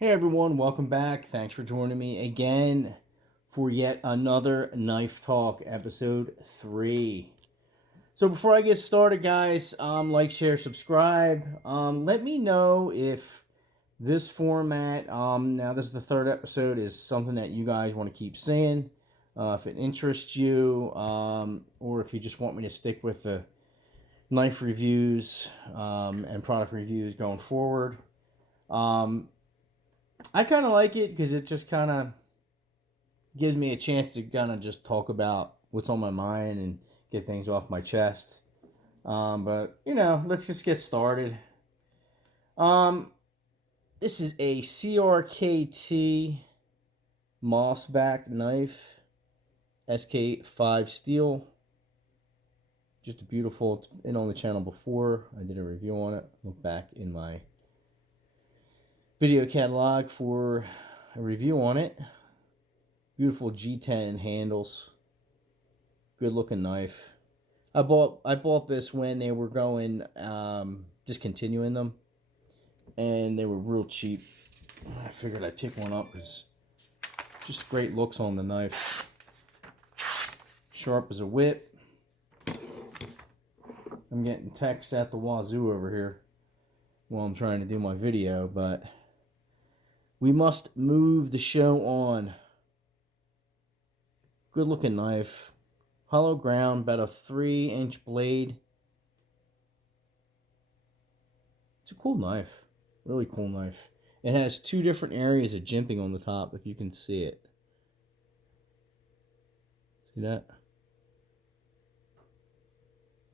Hey everyone, welcome back. Thanks for joining me again for yet another Knife Talk episode 3. So before I get started, guys, like, share, subscribe. Let me know if this format, now this is the third episode, is something that you guys want to keep seeing. If it interests you, or if you just want me to stick with the knife reviews and product reviews going forward. I kind of like it because it just kind of gives me a chance to kind of just talk about what's on my mind and get things off my chest. But, let's just get started. This is a CRKT mossback knife, SK5 steel. Just a beautiful, it's been on the channel before. I did a review on it. Look back in my video catalog for a review on it. Beautiful G10 handles. Good looking knife. I bought this when they were going discontinuing them, and they were real cheap. I figured I'd pick one up because just great looks on the knife. Sharp as a whip. I'm getting texts at the wazoo over here while I'm trying to do my video, but we must move the show on. Good looking knife. Hollow ground, about a 3-inch blade. It's a cool knife. Really cool knife. It has 2 different areas of jimping on the top, if you can see it. See that?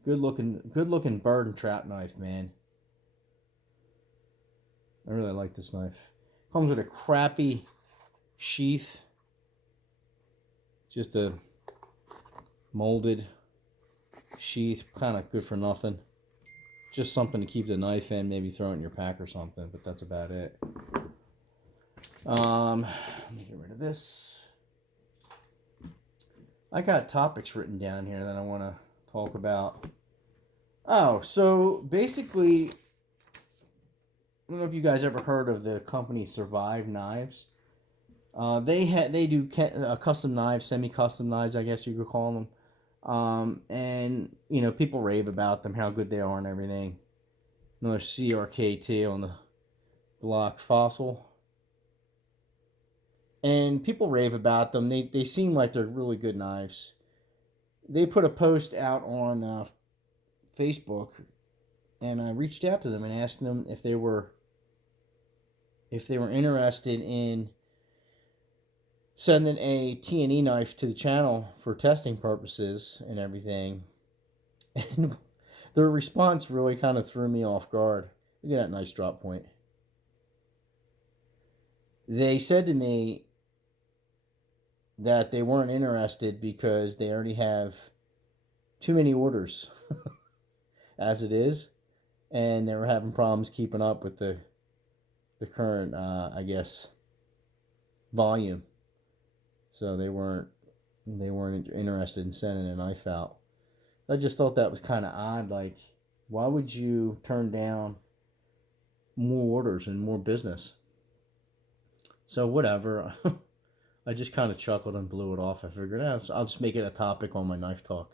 Good looking bird and trap knife, man. I really like this knife. Comes with a crappy sheath. Just a molded sheath, kind of good for nothing. Just something to keep the knife in, maybe throw it in your pack or something, but that's about it. Let me get rid of this. I got topics written down here that I want to talk about. Oh, so basically, I don't know if you guys ever heard of the company Civivi Knives. They do custom knives, semi-custom knives, I guess you could call them. And people rave about them, how good they are and everything. Another CRKT on the block, Fossil. And people rave about them. They seem like they're really good knives. They put a post out on Facebook, and I reached out to them and asked them if they were interested in sending a T&E knife to the channel for testing purposes and everything. And their response really kind of threw me off guard. Look at that nice drop point. They said to me that they weren't interested because they already have too many orders as it is, and they were having problems keeping up with the current, I guess, volume. So they weren't interested in sending a knife out. I just thought that was kind of odd. Like, why would you turn down more orders and more business? So whatever. I just kind of chuckled and blew it off. I figured, I'll just make it a topic on my knife talk.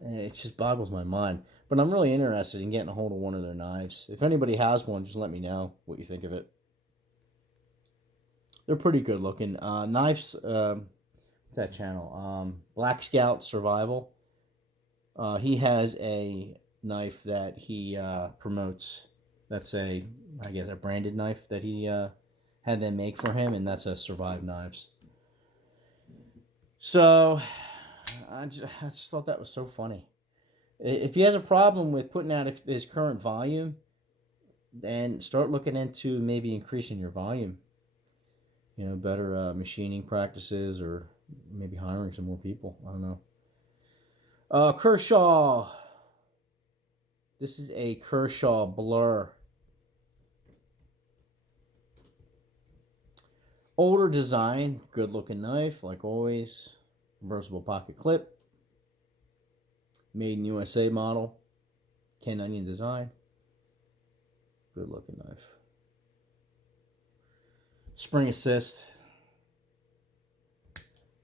And it just boggles my mind. But I'm really interested in getting a hold of one of their knives. If anybody has one, just let me know what you think of it. They're pretty good looking. Knives, what's that channel? Black Scout Survival. He has a knife that he promotes. That's I guess a branded knife that he had them make for him, and that's a Survive Knives. So I just thought that was so funny. If he has a problem with putting out his current volume, then start looking into maybe increasing your volume. Better machining practices, or maybe hiring some more people. I don't know. Kershaw. This is a Kershaw Blur. Older design, good looking knife, like always. Reversible pocket clip. Made in USA model. Ken Onion design. Good looking knife. spring assist.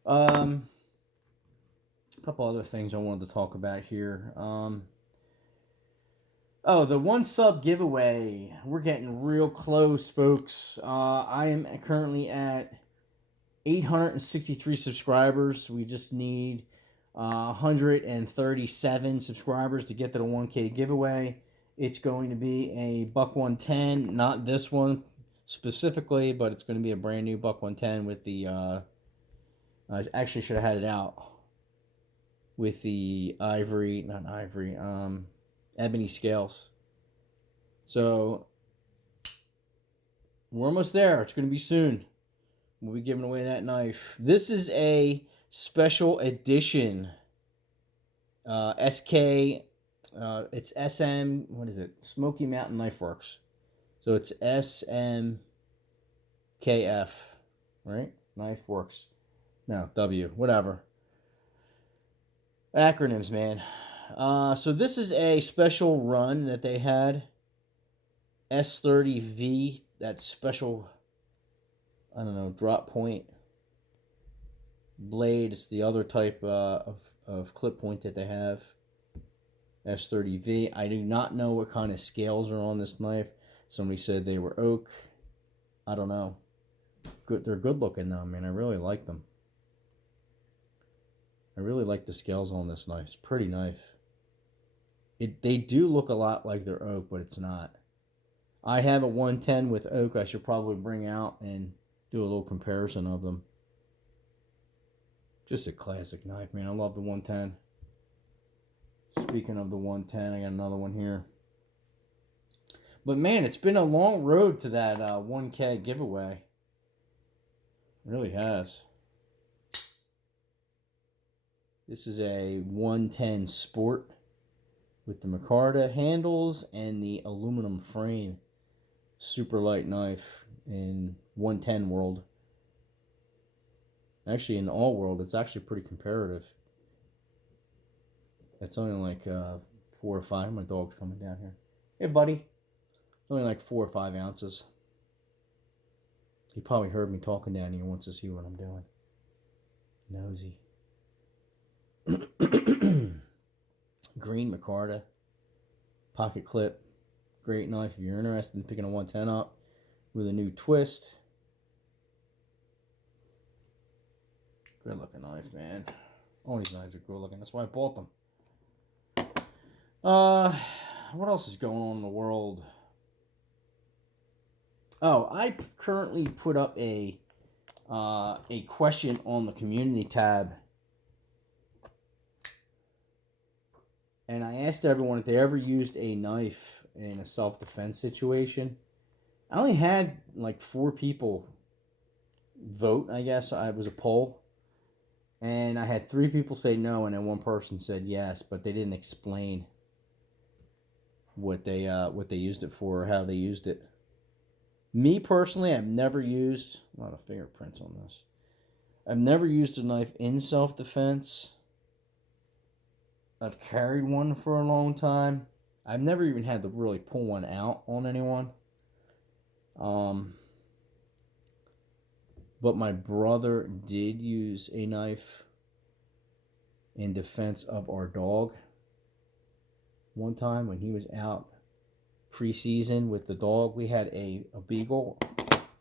A couple other things I wanted to talk about here. Oh, the 1 sub giveaway. We're getting real close, folks. I am currently at 863 subscribers. We just need 137 subscribers to get to the 1K giveaway. It's going to be a buck 110, not this one specifically, but it's going to be a brand new buck 110 with the I actually should have had it out with the ebony scales. So we're almost there. It's going to be soon. We'll be giving away that knife. This is a special edition SK. It's SM. What is it? Smoky Mountain Knife Works. So it's SMKF, right? Knife Works. No, W. Whatever. Acronyms, man. So this is a special run that they had. S30V. That special, I don't know, drop point blade. It's the other type of clip point that they have. S30V. I do not know what kind of scales are on this knife. Somebody said they were oak. I don't know. Good. They're good looking though, man. I really like them. I really like the scales on this knife. It's a pretty knife. They do look a lot like they're oak, but it's not. I have a 110 with oak. I should probably bring out and do a little comparison of them. Just a classic knife, man. I love the 110. Speaking of the 110, I got another one here. But man, it's been a long road to that 1K giveaway. It really has. This is a 110 Sport with the micarta handles and the aluminum frame. Super light knife in 110 world. Actually, in all world, it's actually pretty comparative. It's only like 4 or 5. My dog's coming down here. Hey, buddy. It's only like 4 or 5 ounces. He probably heard me talking down here. Wants to see what I'm doing. Nosy. Green micarta. Pocket clip. Great knife if you're interested in picking a 110 up with a new twist. Good looking knife, man. All these knives are good looking. That's why I bought them. What else is going on in the world? Oh, I currently put up a question on the community tab, and I asked everyone if they ever used a knife in a self-defense situation. I only had like 4 people vote, I guess. It was a poll. And I had 3 people say no, and then 1 person said yes, but they didn't explain what they used it for or how they used it. Me personally, I've never used a lot of fingerprints on this. I've never used a knife in self-defense. I've carried one for a long time. I've never even had to really pull one out on anyone. But my brother did use a knife in defense of our dog one time when he was out pre-season with the dog. We had a beagle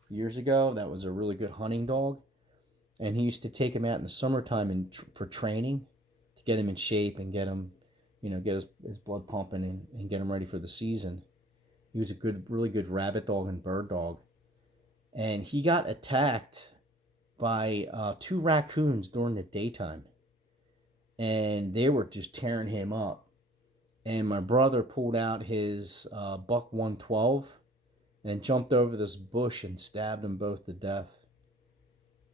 years ago that was a really good hunting dog, and he used to take him out in the summertime for training to get him in shape and get him, get his blood pumping and get him ready for the season. He was a really good rabbit dog and bird dog. And he got attacked by 2 raccoons during the daytime. And they were just tearing him up. And my brother pulled out his buck 112 and jumped over this bush and stabbed them both to death.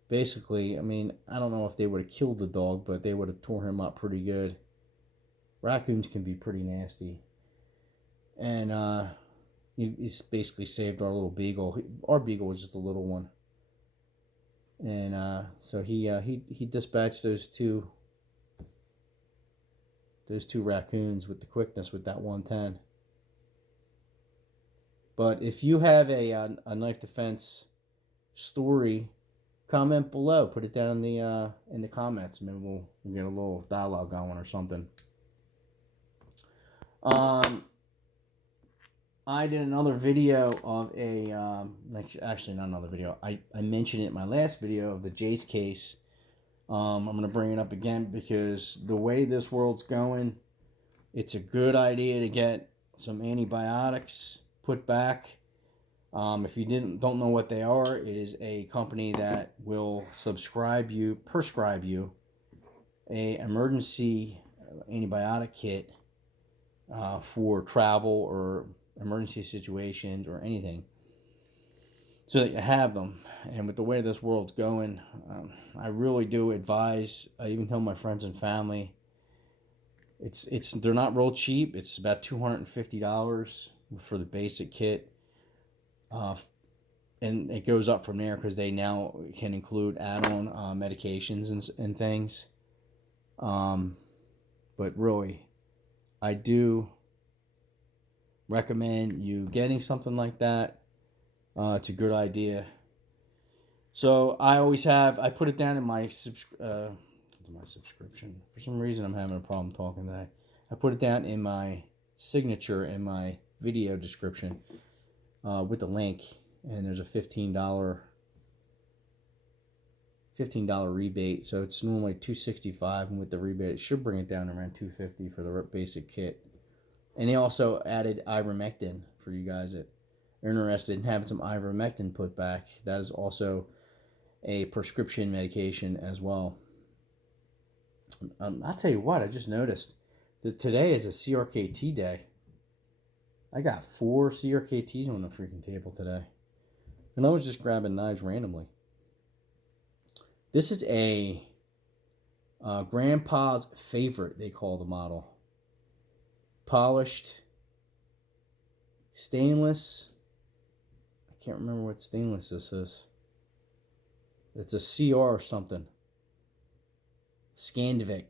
Basically, I mean, I don't know if they would have killed the dog, but they would have tore him up pretty good. Raccoons can be pretty nasty. And he basically saved our little beagle. Our beagle was just a little one. And so he dispatched those two raccoons with the quickness with that 110. But if you have a knife defense story, comment below. Put it down in the comments. Maybe we'll get a little dialogue going or something. I did another video of a, actually not another video. I mentioned it in my last video of the JASE case. I'm going to bring it up again because the way this world's going, it's a good idea to get some antibiotics put back. If you don't know what they are, it is a company that will prescribe you a emergency antibiotic kit for travel or emergency situations or anything, so that you have them. And with the way this world's going, I really do advise. I even tell my friends and family, they're not real cheap. It's about $250 for the basic kit, and it goes up from there because they now can include add-on medications and things. But really, I do recommend you getting something like that. It's a good idea. So I put it down in my subscription. For some reason I'm having a problem talking today. I put it down in my signature in my video description with the link, and there's a $15 rebate. So it's normally $265, and with the rebate it should bring it down around $250 for the basic kit. And they also added ivermectin for you guys that are interested in having some ivermectin put back. That is also a prescription medication as well. I'll tell you what, I just noticed that today is a CRKT day. I got 4 CRKTs on the freaking table today. And I was just grabbing knives randomly. This is a Grandpa's Favorite, they call the model. Polished stainless. I can't remember what stainless this is. It's a CR or something. Scandinavic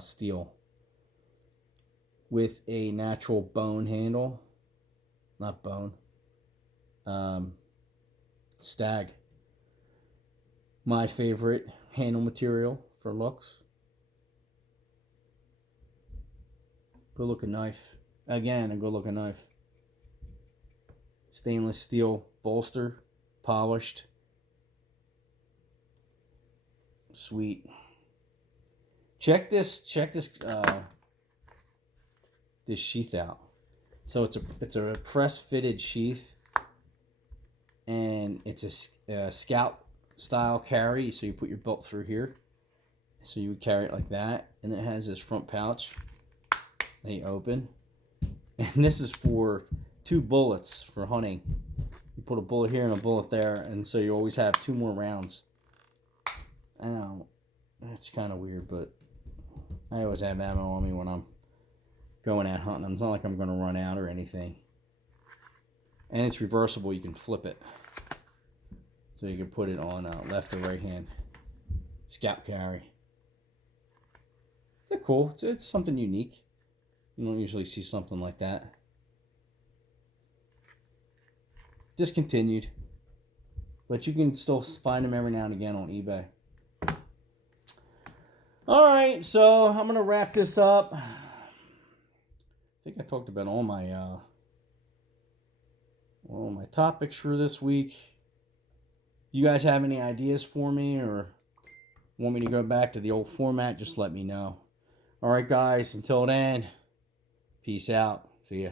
steel with a natural bone handle. Not bone. Stag. My favorite handle material for looks. Good looking knife. Again, a good looking knife. Stainless steel bolster. Polished. Sweet. Check this this sheath out. So it's a press fitted sheath, and it's a scout style carry. So you put your belt through here. So you would carry it like that, and then it has this front pouch. They open, and this is for 2 bullets for hunting. You put a bullet here and a bullet there, and so you always have 2 more rounds. I know it's kind of weird, but I always have ammo on me when I'm going out hunting. It's not like I'm going to run out or anything. And it's reversible. You can flip it, so you can put it on left or right hand. Scout carry. It's cool. It's something unique. You don't usually see something like that. Discontinued, but you can still find them every now and again on eBay. Alright, so I'm going to wrap this up. I think I talked about all my topics for this week. You guys have any ideas for me, or want me to go back to the old format? Just let me know. Alright guys, until then, peace out. See ya.